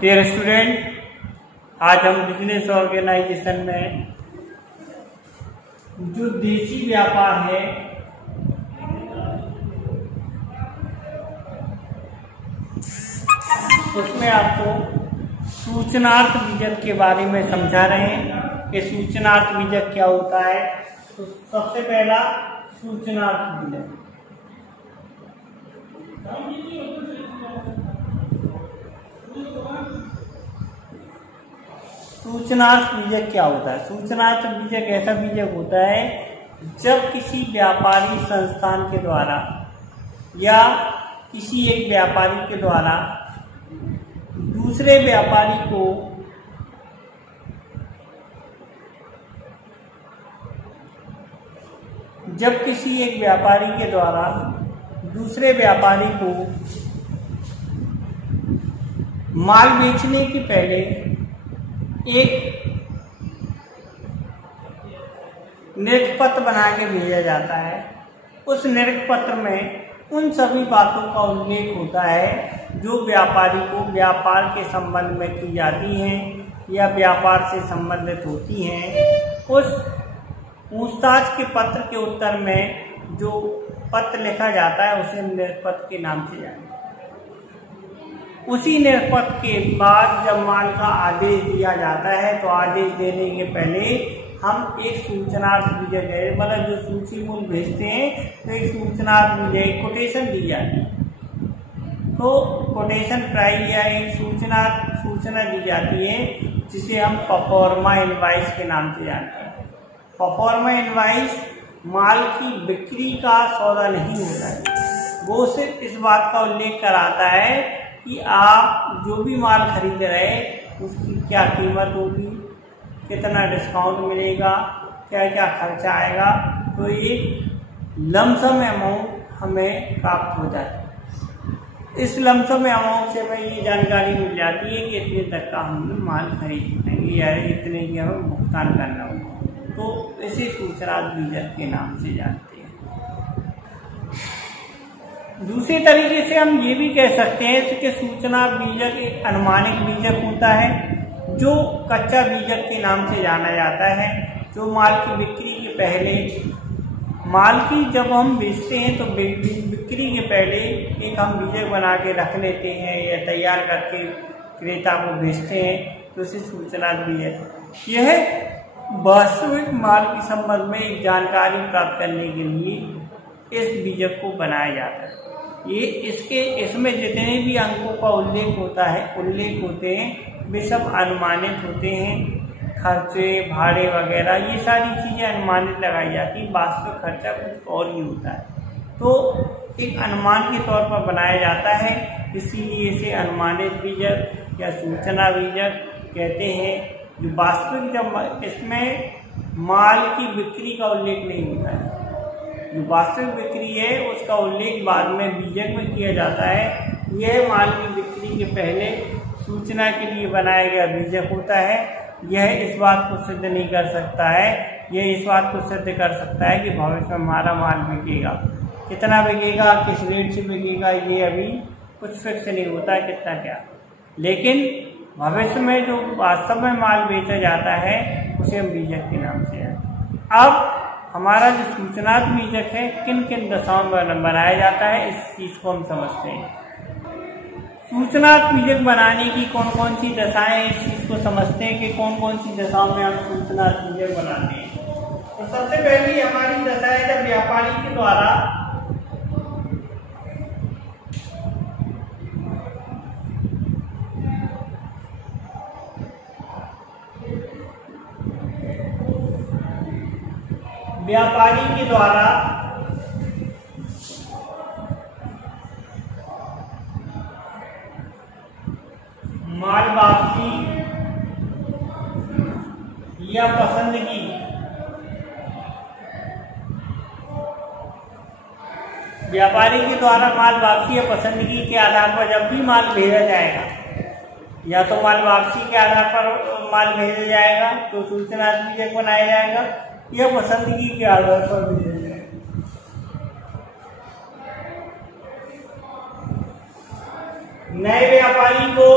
Dear student, आज हम business organisation में जो देशी व्यापार है उसमें आपको सूचनार्थ बीजक के बारे में समझा रहे हैं कि सूचनार्थ बीजक क्या होता है। तो सबसे पहला सूचनार्थ बीजक। सूचनार्थ बीजक क्या होता है? सूचनार्थ बीजक ऐसा बीजक होता है जब किसी व्यापारी संस्थान के द्वारा या किसी एक व्यापारी के द्वारा दूसरे व्यापारी को दूसरे व्यापारी को माल बेचने के पहले एक निरख पत्र बना के भेजा जाता है। उस निरख पत्र में उन सभी बातों का उल्लेख होता है जो व्यापारी को व्यापार के संबंध में की जाती हैं या व्यापार से संबंधित होती हैं। उस पूछताछ के पत्र के उत्तर में जो पत्र लिखा जाता है उसे निरख पत्र के नाम से जाना जाता है। उसी निरख पत्र के बाद जब माल का आदेश दिया जाता है तो आदेश देने के पहले हम एक सूचनार्थ बीजक है, मतलब जो सूची मूल भेजते हैं तो एक सूचनार्थ बीजक कोटेशन दी जाती है। तो कोटेशन प्राइस या एक सूचना दी जाती है जिसे हम परफॉर्मा इनवाइस के नाम से जानते हैं। परफॉर्मा इनवाइस माल की बिक्री का सौदा नहीं होता है, वो सिर्फ इस बात का उल्लेख कराता है कि आप जो भी माल खरीद रहे हैं उसकी क्या कीमत होगी, कितना डिस्काउंट मिलेगा, क्या क्या खर्चा आएगा। तो एक लमसम अमाउंट हमें प्राप्त हो जाता है। इस लमसम अमाउंट से हमें ये जानकारी मिल जाती है कि इतने तक का हम माल खरीद पाएंगे या इतने की हमें भुगतान करना होगा। तो इसे सूचनार्थ बीजक के नाम से जानते हैं। दूसरे तरीके से हम ये भी कह सकते हैं कि सूचनार्थ बीजक एक अनुमानित बीजक होता है जो कच्चा बीजक के नाम से जाना जाता है। जो माल की बिक्री के पहले, माल की जब हम बेचते हैं तो बिक्री के पहले एक हम बीजक बना के रख लेते हैं या तैयार करके क्रेता को बेचते हैं, तो इसे सूचनार्थ बीजक। यह वास्तविक माल के संबंध में एक जानकारी प्राप्त करने के लिए इस बीजक को बनाया जाता है। इसमें जितने भी अंकों का उल्लेख होते हैं वे सब अनुमानित होते हैं। खर्चे, भाड़े वगैरह ये सारी चीज़ें अनुमानित लगाई जाती हैं, वास्तविक खर्चा कुछ और ही होता है। तो एक अनुमान के तौर पर बनाया जाता है, इसीलिए इसे अनुमानित बीजक या सूचना बीजक कहते हैं। जो वास्तविक जब इसमें माल की बिक्री का उल्लेख नहीं होता है, जो वास्तविक बिक्री है उसका उल्लेख बाद में बीजक में किया जाता है। यह माल की बिक्री के पहले सूचना के लिए बनाया गया बीजक होता है। यह इस बात को सिद्ध नहीं कर सकता है, यह इस बात को सिद्ध कर सकता है कि भविष्य में हमारा माल बिकेगा, कितना बिकेगा, किस रेट से बिकेगा, ये अभी कुछ फिक्स नहीं होता है कितना क्या। लेकिन भविष्य में जो वास्तव में माल बेचा जाता है उसे हम बीजक के नाम से जानते हैं। अब हमारा जो सूचनार्थ बीजक है किन किन दशाओं में बनाया जाता है, इस चीज़ को हम समझते हैं। सूचनार्थ बीजक बनाने की कौन कौन सी दशाएं, इस चीज़ को समझते हैं कि कौन कौन सी दशाओं में हम सूचनार्थ बीजक बनाते हैं। तो सबसे पहली हमारी दशा है जब व्यापारी के द्वारा माल वापसी या पसंदगी व्यापारी के द्वारा माल वापसी या पसंदगी के आधार पर जब भी माल भेजा जाएगा, या तो माल वापसी के आधार पर माल भेजा जाएगा तो सूचनार्थ बीजक बनाया जाएगा, या पसंदगी के आधार पर भेजा जाएगा। नए व्यापारी को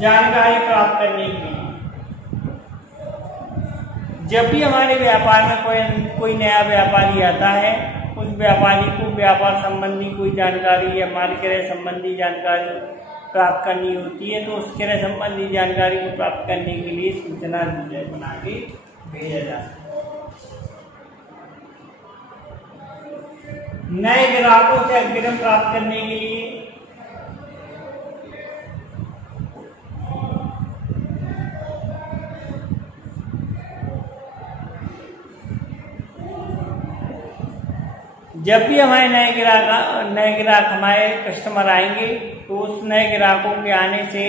जानकारी प्राप्त करने के लिए। जब भी हमारे व्यापार में कोई नया व्यापारी आता है, उस व्यापारी को व्यापार संबंधी कोई जानकारी या माल क्रय संबंधी जानकारी प्राप्त करनी होती है, तो उस क्रय संबंधी जानकारी को प्राप्त करने के लिए सूचना बीजक बना के भेजा जाता है। नए ग्राहकों से अग्रिम प्राप्त करने के लिए जब भी हमारे नए ग्राहक हमारे कस्टमर आएंगे, तो उस नए ग्राहकों के आने से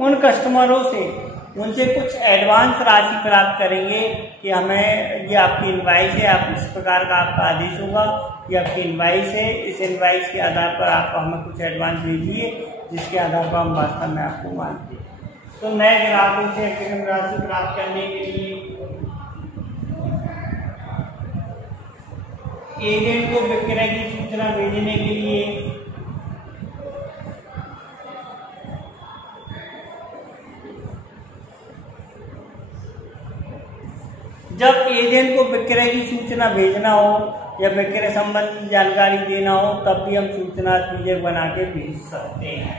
उन कस्टमरों से उनसे कुछ एडवांस राशि प्राप्त करेंगे कि हमें ये आपकी इनवाइस है, आप इस प्रकार का आपका आदेश होगा, ये आपकी इनवाइस है, इस इनवाइस के आधार पर आप हमें कुछ एडवांस भेजिए, जिसके आधार पर हम वास्तव में आपको माल दें। तो नए ग्राहकों से अग्रिम राशि प्राप्त करने के लिए एजेंट को विक्रय की सूचना भेजने के लिए जब एजेंट को विक्रय की सूचना भेजना हो या विक्रय संबंधी जानकारी देना हो, तब भी हम सूचना बीजक बना के भेज सकते हैं।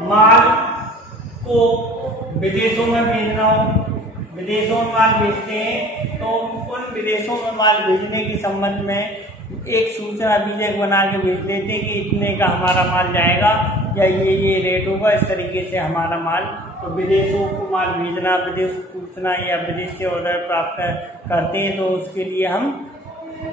माल को विदेशों में भेजना हो, विदेशों में माल भेजते हैं, तो उन विदेशों में माल भेजने के संबंध में एक सूचना बीजक बना के भेज देते कि इतने का हमारा माल जाएगा या ये रेट होगा, इस तरीके से हमारा माल, तो विदेशों को माल भेजना, विदेश सूचना या विदेश से ऑर्डर प्राप्त करते हैं, तो उसके लिए हम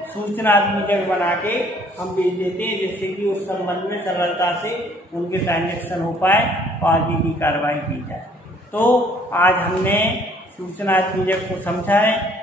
सूचना बीजक बना के हम भेज देते हैं, जिससे कि उस संबंध में सरलता से उनके ट्रांजेक्शन हो पाए और आगे की कार्रवाई की जाए। तो आज हमने सूचना बीजक को समझा है।